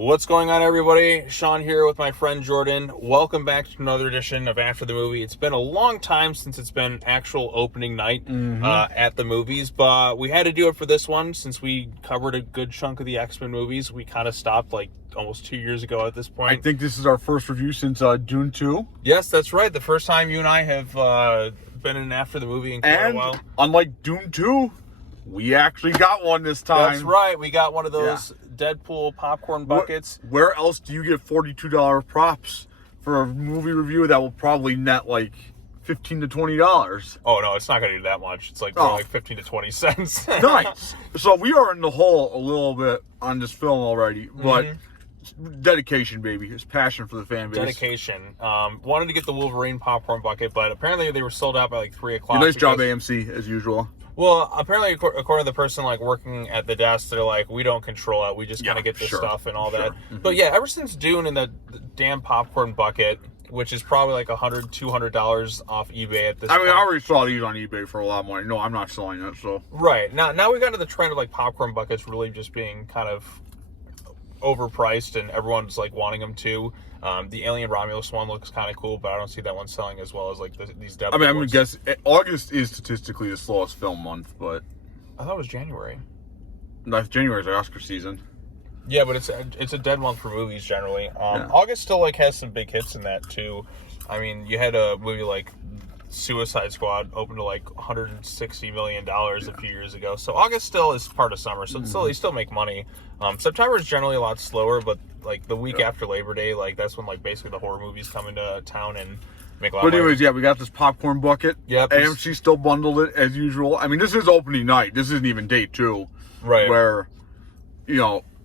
What's going on, everybody? Sean here with my friend Jordan. Welcome back to another edition of After the Movie. It's been a long time since it's been actual opening night at the movies, but we had to do it for this one since we covered a good chunk of the X-Men movies. We kind of stopped like almost 2 years ago at this point. I think this is our first review since Dune 2. Yes, that's right. The first time you and I have been in After the Movie in quite a while. Unlike Dune 2, we actually got one this time. That's right. We got one of those Deadpool popcorn buckets. Where else do you get $42 props for a movie review that will probably net like $15 to $20? Oh, no, it's not going to do that much. It's like, like 15 to 20 cents. Nice. So we are in the hole a little bit on this film already, but dedication, baby. It's passion for the fan base. Dedication. Wanted to get the Wolverine popcorn bucket, but apparently they were sold out by like 3 o'clock. Nice job, AMC, as usual. Well, apparently, according to the person like working at the desk, they're like, we don't control it. We just kind of get this stuff and all that. But yeah, ever since Dune and the damn popcorn bucket, which is probably like $100, $200 off eBay at this point. I already saw these on eBay for a lot more. No, I'm not selling it, so. Right. Now we got into the trend of like popcorn buckets really just being kind of overpriced and everyone's like wanting them too. The Alien Romulus one looks kind of cool, but I don't see that one selling as well as like these Deadpool. I'm gonna guess August is statistically the slowest film month, but I thought it was January. No, January is our Oscar season. Yeah, but it's a dead month for movies generally. August still like has some big hits in that too. I mean, you had a movie like Suicide Squad open to like $160 million a few years ago. So August still is part of summer, so you still make money. September is generally a lot slower, but like the week after Labor Day, like that's when like basically the horror movies come into town and make a lot of money. Anyways, we got this popcorn bucket. Yep. AMC still bundled it as usual. I mean, this is opening night. This isn't even day 2. Right. Where,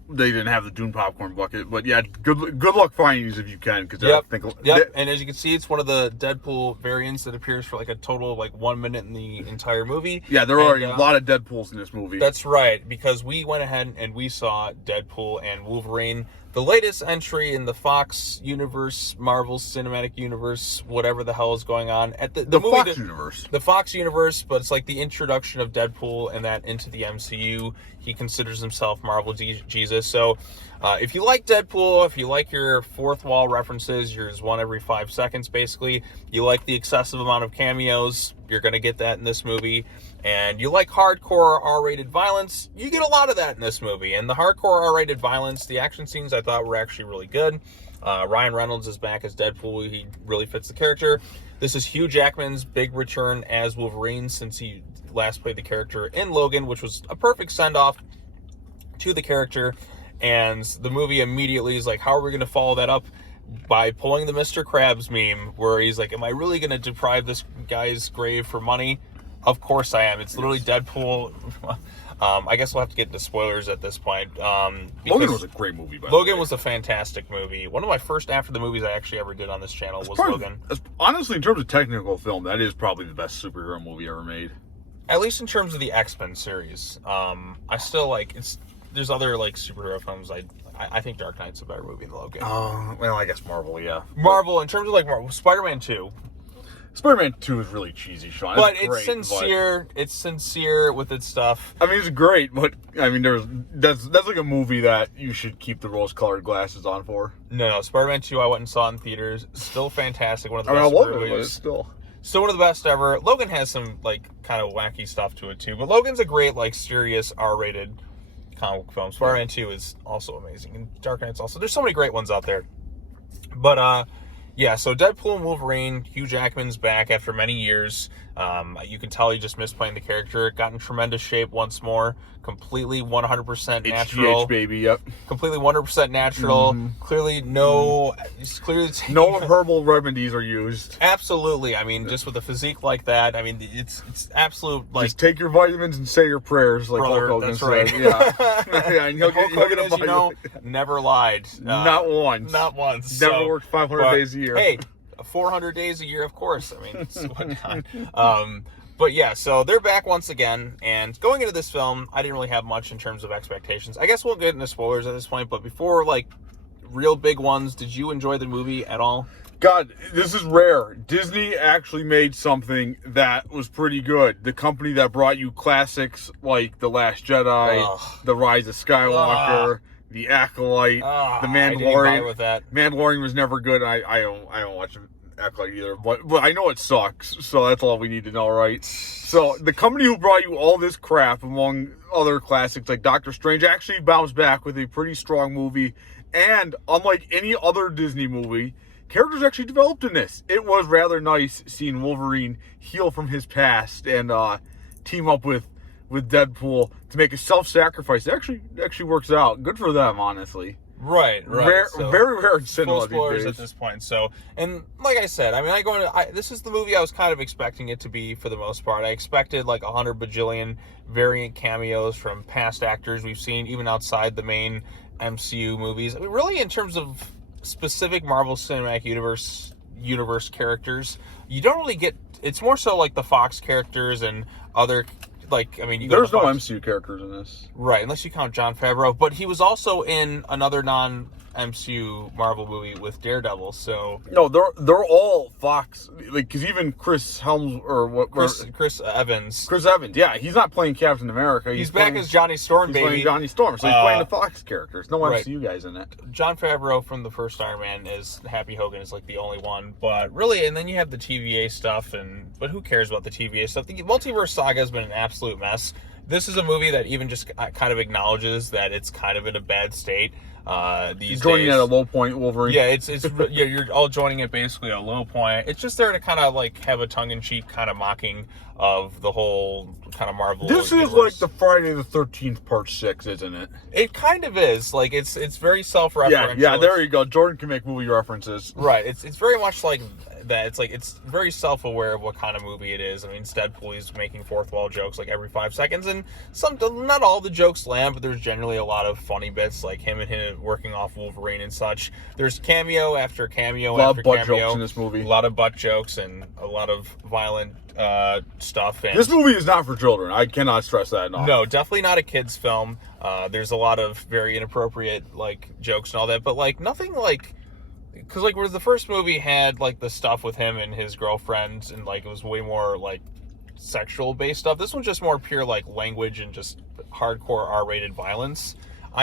they didn't have the Dune popcorn bucket, but yeah, good luck finding these if you can, because And as you can see, it's one of the Deadpool variants that appears for like a total of like 1 minute in the entire movie. Yeah, there are a lot of Deadpools in this movie. That's right, because we went ahead and we saw Deadpool and Wolverine, the latest entry in the Fox universe, Marvel Cinematic Universe, whatever the hell is going on at the movie, Fox universe. The Fox universe, but it's like the introduction of Deadpool and that into the MCU. He considers himself Marvel Jesus. So if you like Deadpool, if you like your fourth wall references, yours one every 5 seconds basically, you like the excessive amount of cameos, you're going to get that in this movie. And you like hardcore R-rated violence, you get a lot of that in this movie. And the hardcore R-rated violence, the action scenes I thought were actually really good. Ryan Reynolds is back as Deadpool. He really fits the character. This is Hugh Jackman's big return as Wolverine since he last played the character in Logan, which was a perfect send-off to the character. And the movie immediately is like, how are we going to follow that up? By pulling the Mr. Krabs meme, where he's like, am I really going to deprive this guy's grave for money? Of course I am. It's literally Deadpool. I guess we'll have to get into spoilers at this point. Logan was a great movie, by the way. Logan was a fantastic movie. One of my first After the Movies I actually ever did on this channel was Logan. Honestly, in terms of technical film, that is probably the best superhero movie ever made. At least in terms of the X-Men series. I still like there's other like superhero films I think Dark Knight's a better movie than Logan. Well, I guess Marvel, yeah. Marvel, in terms of like Marvel, Spider-Man 2. Spider-Man 2 is really cheesy, Sean. But it's sincere. It's sincere with its stuff. I mean, it's great, but I mean, that's like a movie that you should keep the rose-colored glasses on for. No, Spider-Man 2 I went and saw in theaters. Still fantastic. One of the best movies. But it's still one of the best ever. Logan has some like kind of wacky stuff to it too, but Logan's a great like serious R-rated comic film. Spider-Man 2 is also amazing, and Dark Knight's also. There's so many great ones out there. But yeah, so Deadpool and Wolverine, Hugh Jackman's back after many years. You can tell he just missed playing the character. Got in tremendous shape once more. Completely 100% natural. HGH, baby, yep. Completely 100% natural. Clearly no herbal remedies are used. Absolutely. I mean, just with a physique like that, I mean, it's absolute, like... Just take your vitamins and say your prayers, like brother, Hulk Hogan that's right. said. Yeah. And Hulk Hogan, as you know, never lied. Not once. Not once. Never worked 500 days a year. Hey, 400 days a year, of course. I mean, it's whatnot. But yeah, so they're back once again, and going into this film, I didn't really have much in terms of expectations. I guess we'll get into spoilers at this point, but before, like, real big ones, did you enjoy the movie at all? God, this is rare. Disney actually made something that was pretty good. The company that brought you classics like The Last Jedi, The Rise of Skywalker, The Acolyte, The I didn't buy Mandalorian. with that. Mandalorian was never good. I don't watch Acolyte either, but I know it sucks. So that's all we need to know, right? So the company who brought you all this crap, among other classics like Doctor Strange, actually bounced back with a pretty strong movie. And unlike any other Disney movie, characters actually developed in this. It was rather nice seeing Wolverine heal from his past and team up with Deadpool to make a self-sacrifice. It actually works out. Good for them, honestly. Right. So, very rare in cinema full spoilers these days. at this point. So, and like I said, I mean, this is the movie I was kind of expecting it to be for the most part. I expected like 100 bajillion variant cameos from past actors we've seen, even outside the main MCU movies. I mean, really, in terms of specific Marvel Cinematic Universe characters, you don't really get. It's more so like the Fox characters and other. Like, I mean, there's no MCU characters in this, right? Unless you count Jon Favreau, but he was also in another non-MCU Marvel movie with Daredevil. So no, they're all Fox. Like, because even Chris Evans. Chris Evans, yeah, he's not playing Captain America. He's back as Johnny Storm, he's baby. Playing Johnny Storm, so he's playing the Fox characters. No MCU guys in it. Jon Favreau from the first Iron Man is Happy Hogan is like the only one, but really, and then you have the TVA stuff, but who cares about the TVA stuff? The multiverse saga has been an absolute mess. This is a movie that even just kind of acknowledges that it's kind of in a bad state these joining days. at a low point, Wolverine. Yeah, it's yeah, you're all joining at basically a low point. It's just there to kind of like have a tongue-in-cheek kind of mocking of the whole kind of Marvel This universe. is like the Friday the 13th Part 6, isn't it? It kind of is. Like it's very self-referential. Yeah, there you go. Jordan can make movie references. Right. It's very much like that. It's very self-aware of what kind of movie it is. I mean, it's Deadpool. He's making fourth wall jokes like every 5 seconds, and not all the jokes land, but there's generally a lot of funny bits like him working off Wolverine and such. There's cameo after cameo after cameo. A lot of butt jokes in this movie. A lot of butt jokes and a lot of violent stuff. And this movie is not for children. I cannot stress that enough. No, definitely not a kid's film. There's a lot of very inappropriate like jokes and all that, but like nothing like. Because, like, whereas the first movie had, like, the stuff with him and his girlfriend, and, like, it was way more, like, sexual-based stuff. This one's just more pure, like, language and just hardcore R-rated violence.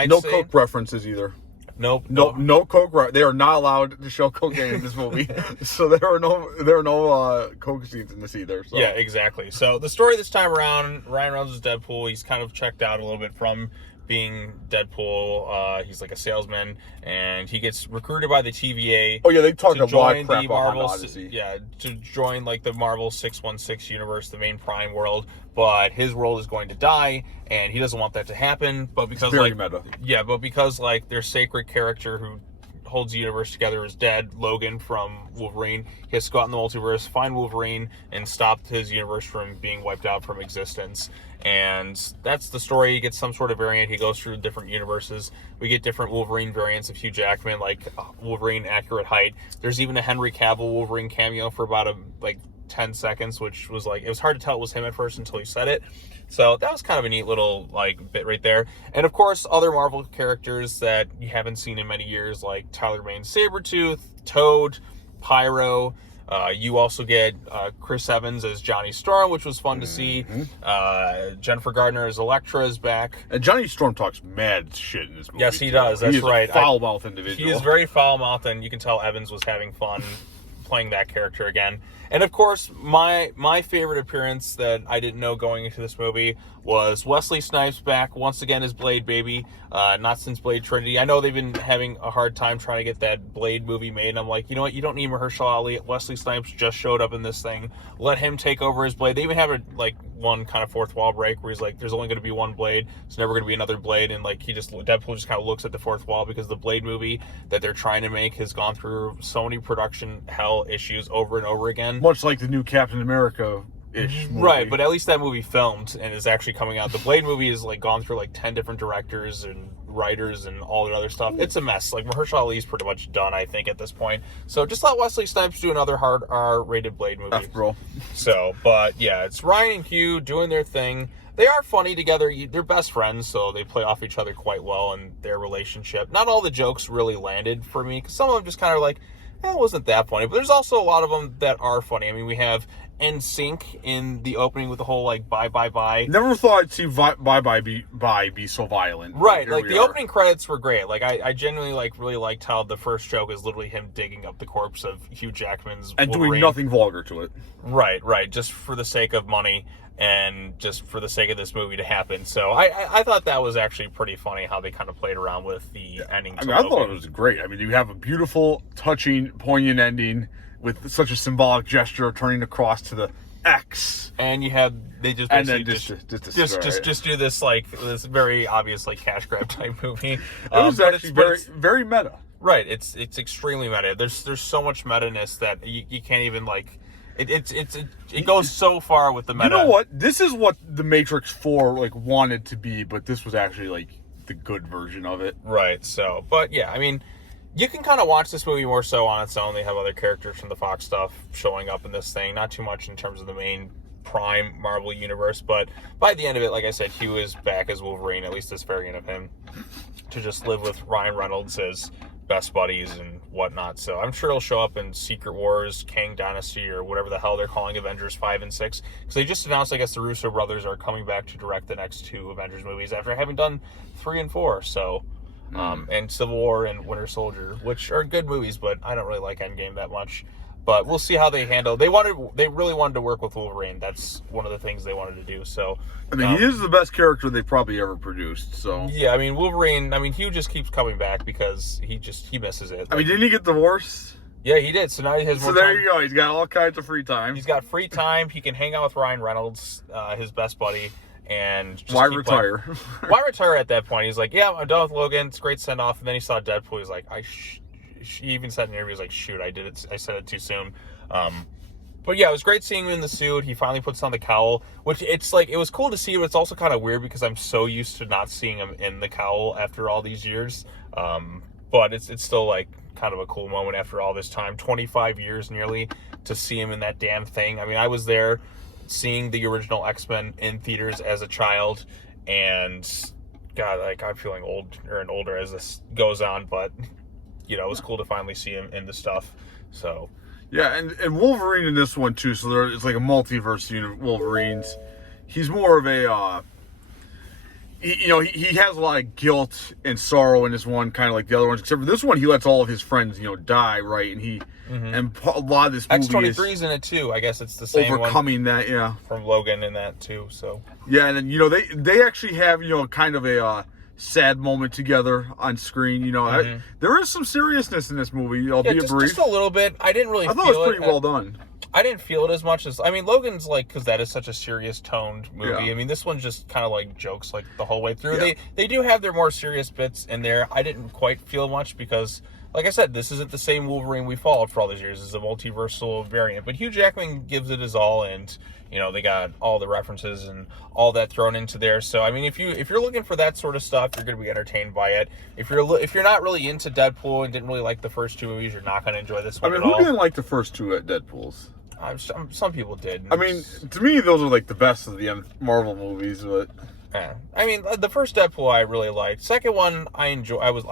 No Coke references either. Nope. No Coke. They are not allowed to show cocaine in this movie. So there are no Coke scenes in this either. So. Yeah, exactly. So the story this time around, Ryan Reynolds is Deadpool. He's kind of checked out a little bit from being Deadpool. He's like a salesman, and he gets recruited by the TVA. Oh yeah, they talk a lot of crap the Marvel, on Odyssey. Yeah, to join like the Marvel 616 universe, the main Prime world. But his world is going to die, and he doesn't want that to happen. But because very meta. Yeah, but because like their sacred character who holds the universe together is dead, Logan from Wolverine, he has to go out in the multiverse, find Wolverine, and stop his universe from being wiped out from existence. And that's the story. He gets some sort of variant. He goes through different universes. We get different Wolverine variants of Hugh Jackman, like Wolverine accurate height. There's even a Henry Cavill Wolverine cameo for about 10 seconds, which was like, it was hard to tell it was him at first until he said it. So that was kind of a neat little like bit right there. And of course, other Marvel characters that you haven't seen in many years, like Tyler Bane's Sabretooth, Toad, Pyro. You also get Chris Evans as Johnny Storm, which was fun to see. Jennifer Gardner as Elektra is back. And Johnny Storm talks mad shit in this movie. Yes, he does. That's right. A foul-mouthed individual. He is very foul-mouthed, and you can tell Evans was having fun playing that character again. And of course, my favorite appearance that I didn't know going into this movie was Wesley Snipes back once again as Blade, baby. Not since Blade Trinity. I know they've been having a hard time trying to get that Blade movie made. And I'm like, you know what? You don't need Mahershala Ali. Wesley Snipes just showed up in this thing. Let him take over as Blade. They even have one kind of fourth wall break where he's like, there's only going to be one Blade. There's never going to be another Blade. And like Deadpool just kind of looks at the fourth wall because the Blade movie that they're trying to make has gone through so many production hell issues over and over again. Much like the new Captain America-ish movie. Right, but at least that movie filmed and is actually coming out. The Blade movie has like gone through like 10 different directors and writers and all that other stuff. It's a mess. Like Mahershala Ali's pretty much done, I think, at this point. So just let Wesley Snipes do another hard R-rated Blade movie. Bro. So, but yeah, it's Ryan and Hugh doing their thing. They are funny together. They're best friends, so they play off each other quite well in their relationship. Not all the jokes really landed for me, because some of them just kind of like, it wasn't that funny. But there's also a lot of them that are funny. I mean, we have in sync in the opening with the whole like bye bye bye. Never thought I'd see bye be so violent. Right, like the opening credits were great. Like I genuinely like really liked how the first joke is literally him digging up the corpse of Hugh Jackman's and Wolverine. doing nothing vulgar to it. Right, just for the sake of money and just for the sake of this movie to happen. So I thought that was actually pretty funny how they kind of played around with the ending. I mean, I thought it was great. I mean, you have a beautiful, touching, poignant ending with such a symbolic gesture turning across to the X. And you have they just basically just do this like this very obvious like cash grab type movie. It was actually very meta. Right, it's extremely meta. There's so much meta-ness that you can't even like. It goes so far with the meta. You know what? This is what the Matrix 4 like wanted to be, but this was actually like the good version of it. Right. So, but yeah, I mean, you can kind of watch this movie more so on its own. They have other characters from the Fox stuff showing up in this thing. Not too much in terms of the main prime Marvel universe, but by the end of it, like I said, Hugh is back as Wolverine, at least this variant of him, to just live with Ryan Reynolds as best buddies and whatnot. So I'm sure he'll show up in Secret Wars, Kang Dynasty, or whatever the hell they're calling Avengers 5 and 6. Because they just announced, I guess, the Russo brothers are coming back to direct the next 2 Avengers movies after having done 3 and 4. So, and Civil War and Winter Soldier, which are good movies, but I don't really like Endgame that much. But we'll see how they handle. They really wanted to work with Wolverine. That's one of the things they wanted to do. So I mean, he is the best character they probably ever produced. So yeah, I mean Wolverine. I mean Hugh just keeps coming back because he misses it. I mean, didn't he get divorced? Yeah, he did. So now he has more time. So there time. you go. He's got all kinds of free time. He's got free time. He can hang out with Ryan Reynolds, his best buddy, and just why retire? Why retire at that point? He's like, yeah, I'm done with Logan. It's a great send off. And then he saw Deadpool. He's like, he even said in an interview, he was like, shoot, I said it too soon. But yeah, it was great seeing him in the suit. He finally puts on the cowl, which it's like, it was cool to see, but it's also kind of weird because I'm so used to not seeing him in the cowl after all these years. But it's still like kind of a cool moment after all this time, 25 years nearly, to see him in that damn thing. I mean, I was there seeing the original X-Men in theaters as a child, and God, like I'm feeling older and older as this goes on, but you know, it was cool to finally see him in the stuff. So yeah, and Wolverine in this one too. So it's like a multiverse unit of Wolverines. He's more of a, he has a lot of guilt and sorrow in this one, kind of like the other ones. Except for this one, he lets all of his friends, die, right? And and a lot of this movie X-23's in it too. I guess it's the same overcoming that, yeah, from Logan in that too. So yeah, and then they actually have kind of a sad moment together on screen. There is some seriousness in this movie, albeit brief. Just a little bit. I didn't really. I thought it was pretty well done. I didn't feel it as much as Logan's like, because that is such a serious toned movie. Yeah. I mean, this one's just kind of like jokes like the whole way through. Yeah. They do have their more serious bits in there. I didn't quite feel much because, like I said, this isn't the same Wolverine we followed for all these years. It's a multiversal variant, but Hugh Jackman gives it his all, and they got all the references and all that thrown into there. So I mean, if you're looking for that sort of stuff, you're going to be entertained by it. If you're not really into Deadpool and didn't really like the first 2 movies, you're not going to enjoy this one. I mean, who didn't like the first 2 at Deadpools? Some people did. I mean, to me, those are like the best of the Marvel movies, but yeah. I mean, the first Deadpool I really liked. Second one I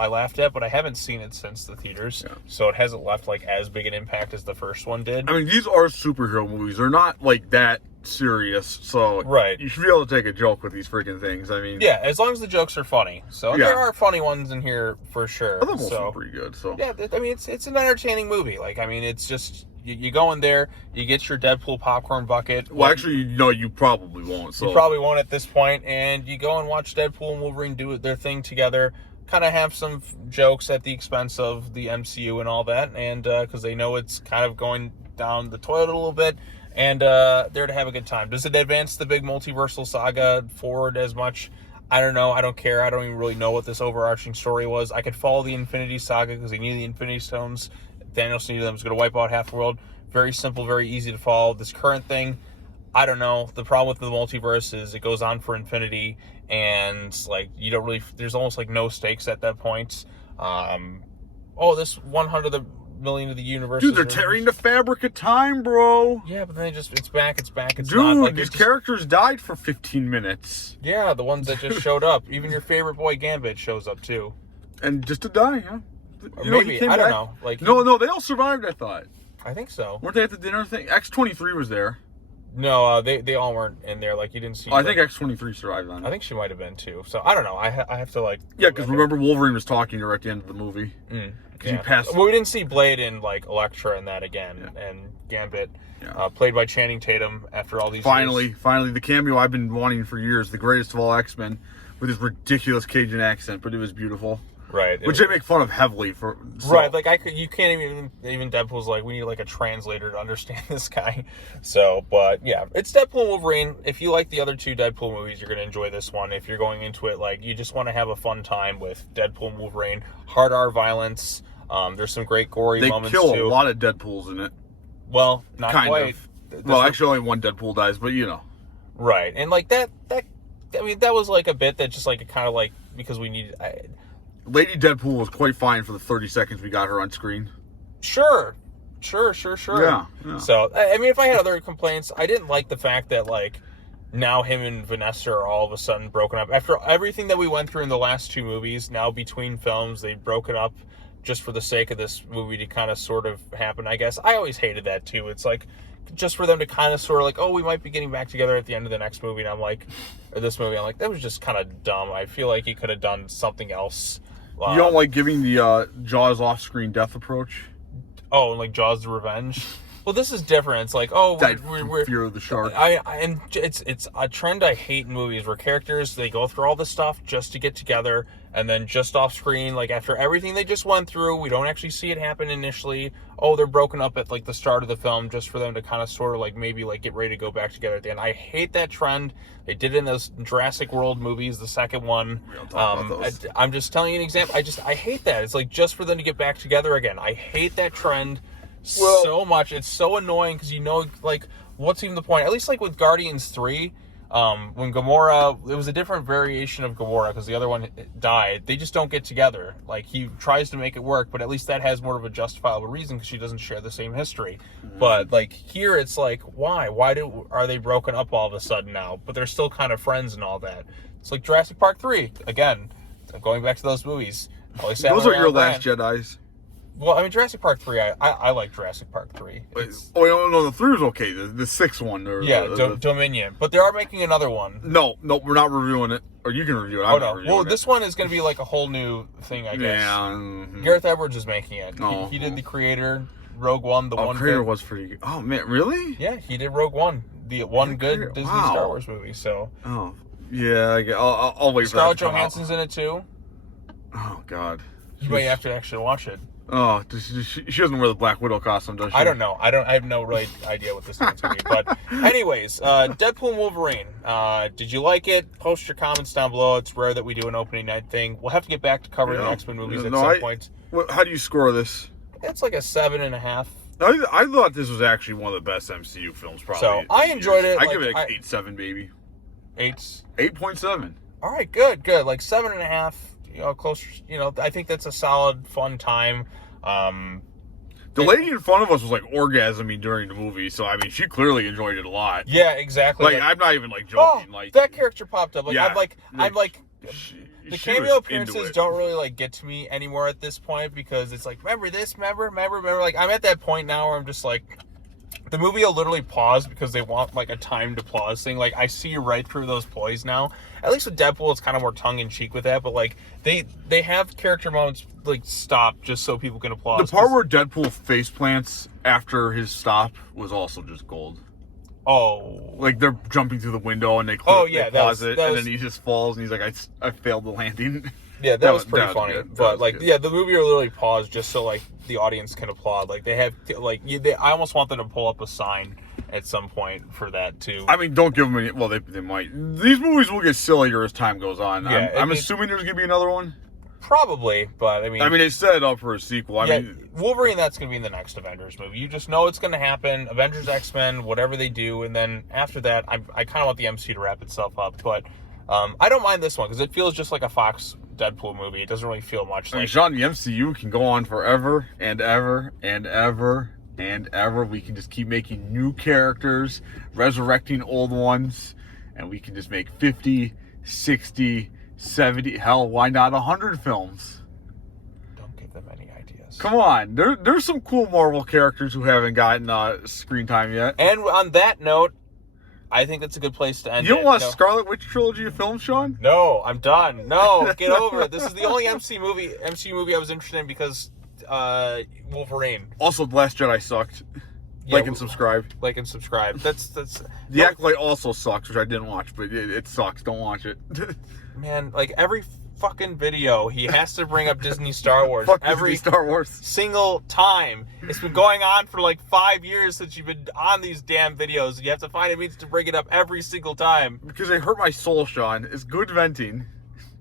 laughed at, but I haven't seen it since the theaters, so it hasn't left like as big an impact as the first one did. I mean, these are superhero movies; they're not like that serious, so right. You should be able to take a joke with these freaking things. I mean, yeah, as long as the jokes are funny. So there are funny ones in here for sure. I thought most were pretty good. So yeah, I mean, it's an entertaining movie. Like, I mean, it's just. You go in there, you get your Deadpool popcorn bucket. Well, actually, no, you probably won't. So. You probably won't at this point, and you go and watch Deadpool and Wolverine do their thing together. Kind of have some jokes at the expense of the MCU and all that, and because they know it's kind of going down the toilet a little bit, and there to have a good time. Does it advance the big multiversal saga forward as much? I don't know. I don't care. I don't even really know what this overarching story was. I could follow the Infinity Saga because they needed the Infinity Stones. Thanos needed them. Was going to wipe out half the world. Very simple, very easy to follow. This current thing, I don't know. The problem with the multiverse is it goes on for infinity, and like you don't really. There's almost like no stakes at that point. This 100 million of the universe. Dude, they're tearing the fabric of time, bro. Yeah, but then it's back. It's dude, not. Like, these characters died for 15 minutes. Yeah, the ones that just showed up. Even your favorite boy Gambit shows up too. And just to die, huh? Maybe I don't know. Like no, they all survived. I thought. I think so. Weren't they at the dinner thing? X-23 was there. No, they all weren't in there. Like you didn't see. I think X-23 survived then. I think she might have been too. So I don't know. I have to like. Yeah, because remember Wolverine was talking to her at the end of the movie. Because he passed. Well, we didn't see Blade and like Elektra and that again, and Gambit, played by Channing Tatum. After all these years. Finally, the cameo I've been wanting for years, the greatest of all X-Men, with his ridiculous Cajun accent, but it was beautiful. Right. Which they make fun of heavily for. So. Right. Like you can't even Deadpool's like, we need like a translator to understand this guy. So, but yeah, it's Deadpool and Wolverine. If you like the other two Deadpool movies, you're going to enjoy this one. If you're going into it like you just want to have a fun time with Deadpool and Wolverine, hard R violence. There's some great gory moments too. They kill a lot of Deadpools in it. Well, not kind quite. Of. Well, actually, only one Deadpool dies, but you know. Right. And like that I mean, that was like a bit that just like it kind of like because we needed. Lady Deadpool was quite fine for the 30 seconds we got her on screen. Sure. Yeah. So, I mean, if I had other complaints, I didn't like the fact that, like, now him and Vanessa are all of a sudden broken up. After everything that we went through in the last two movies, now between films, they broke it up just for the sake of this movie to kind of sort of happen, I guess. I always hated that, too. It's like, just for them to kind of sort of like, oh, we might be getting back together at the end of the next movie. And I'm like, or this movie, I'm like, that was just kind of dumb. I feel like he could have done something else. You don't like giving the Jaws off-screen death approach? Oh, like Jaws: The Revenge. Well, this is different. It's like, oh, we're fear of the shark. And it's a trend I hate in movies where characters they go through all this stuff just to get together, and then just off screen, like after everything they just went through, we don't actually see it happen initially. Oh, they're broken up at like the start of the film just for them to kind of sort of like maybe like get ready to go back together at the end. I hate that trend. They did it in those Jurassic World movies, the second one. We don't talk about those. I'm just telling you an example. I hate that. It's like just for them to get back together again. I hate that trend. So much. It's so annoying because you know, like, what's even the point? At least, like, with Guardians 3, when Gamora, it was a different variation of Gamora because the other one died. They just don't get together. Like, he tries to make it work, but at least that has more of a justifiable reason because she doesn't share the same history. But, like, here it's like, why? Are they broken up all of a sudden now? But they're still kind of friends and all that. It's like Jurassic Park 3. Again, going back to those movies. Those are your last Jedis. Well, I mean, Jurassic Park 3, I like Jurassic Park 3. No, the 3 was okay. The 6th one. Dominion. But they are making another one. No, we're not reviewing it. Or you can review it. I'm not reviewing it. This one is going to be like a whole new thing, I guess. Yeah. Gareth Edwards is making it. He did the Creator, Rogue One, the one Creator good. was pretty good. Oh, man, really? Yeah, he did Rogue One, the one good Disney Star Wars movie, so. Oh, yeah, I'll wait for that. Scarlett Johansson's in it, too. Oh, God. You might have to actually watch it. Oh, she doesn't wear the Black Widow costume, does she? I don't know. I have no right idea what this thing's going to be. But anyways, Deadpool and Wolverine. Did you like it? Post your comments down below. It's rare that we do an opening night thing. We'll have to get back to covering the X-Men movies at some point. How do you score this? It's like a 7.5. I thought this was actually one of the best MCU films, probably. So I enjoyed it. I give it like 8.7, baby. 8.7. All right, good. Like 7.5. Closer. I think that's a solid, fun time. The lady in front of us was like orgasming during the movie, so I mean, she clearly enjoyed it a lot. Yeah, exactly. Like I'm not even like joking. Like that character popped up. Like yeah, I'm like. The cameo appearances don't really like get to me anymore at this point because it's like, remember this, remember. Like I'm at that point now where I'm just like, the movie will literally pause because they want like a time to pause thing. Like I see right through those ploys now. At least with Deadpool, it's kind of more tongue in cheek with that. But like they have character moments like stop just so people can applaud. The part where Deadpool face plants after his stop was also just gold. Oh, like they're jumping through the window and they pause it, and then he just falls and he's like, I failed the landing. Yeah, that was pretty funny. But like, the movie will literally pause just so like the audience can applaud. Like they have like I almost want them to pull up a sign at some point for that too. I mean, don't give them any. Well, they might. These movies will get sillier as time goes on. Yeah, I'm assuming there's gonna be another one. Probably, but I mean, they set it up for a sequel. I mean, Wolverine, that's going to be in the next Avengers movie. You just know it's going to happen. Avengers, X-Men, whatever they do, and then after that, I kind of want the MCU to wrap itself up. But I don't mind this one because it feels just like a Fox Deadpool movie. It doesn't really feel much like. Sean, the MCU can go on forever and ever and ever and ever. We can just keep making new characters, resurrecting old ones, and we can just make 50, 60. 70, hell, why not 100 films? Don't give them any ideas. Come on, there's some cool Marvel characters who haven't gotten screen time yet. And on that note, I think that's a good place to end. You don't want a Scarlet Witch trilogy of films, Sean? No, I'm done. No, get over it. This is the only MCU movie I was interested in because Wolverine. Also, The Last Jedi sucked. Yeah, like and subscribe. Like and subscribe. That's The Acolyte also sucks, which I didn't watch, but it sucks. Don't watch it. Man, like every fucking video, he has to bring up Disney Star Wars. Fuck every Disney Star Wars. single time. It's been going on for like 5 years since you've been on these damn videos. You have to find a means to bring it up every single time. Because they hurt my soul, Sean. It's good venting.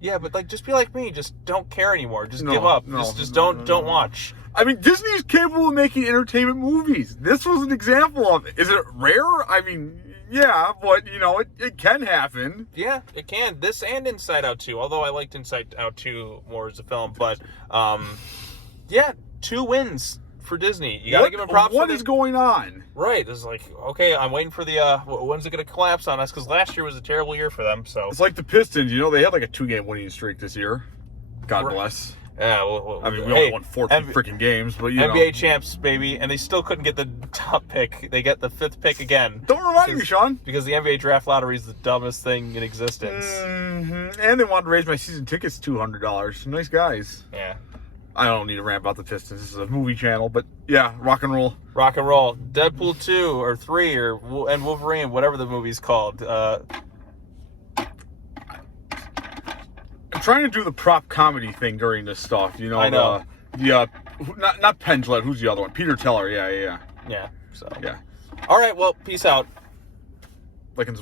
Yeah, but like, just be like me. Just don't care anymore. Just give up. Just don't watch. I mean, Disney's capable of making entertainment movies. This was an example of it. Is it rare? I mean, yeah, but, you know, it can happen. Yeah, it can. This and Inside Out 2, although I liked Inside Out 2 more as a film. But, yeah, 2 wins for Disney. You got to give them props. What is going on? Right. It's like, okay, I'm waiting for the, when's it going to collapse on us? Because last year was a terrible year for them, so. It's like the Pistons. You know, they had like a 2-game winning streak this year. God bless. Yeah, I mean, we only won 14 freaking games, but you NBA know. champs, baby, and they still couldn't get the top pick. They get the 5th pick again. Don't remind me, Sean. Because the NBA draft lottery is the dumbest thing in existence. Mm-hmm. And they wanted to raise my season tickets $200. Nice guys. Yeah. I don't need to rant about the Pistons. This is a movie channel, but yeah, rock and roll. Rock and roll. Deadpool 2 or 3 and Wolverine, whatever the movie's called. I'm trying to do the prop comedy thing during this stuff, you know. I know. Not Penn Jillette, who's the other one? Peter Teller, yeah. Yeah, so. Yeah. All right, well, peace out. Like and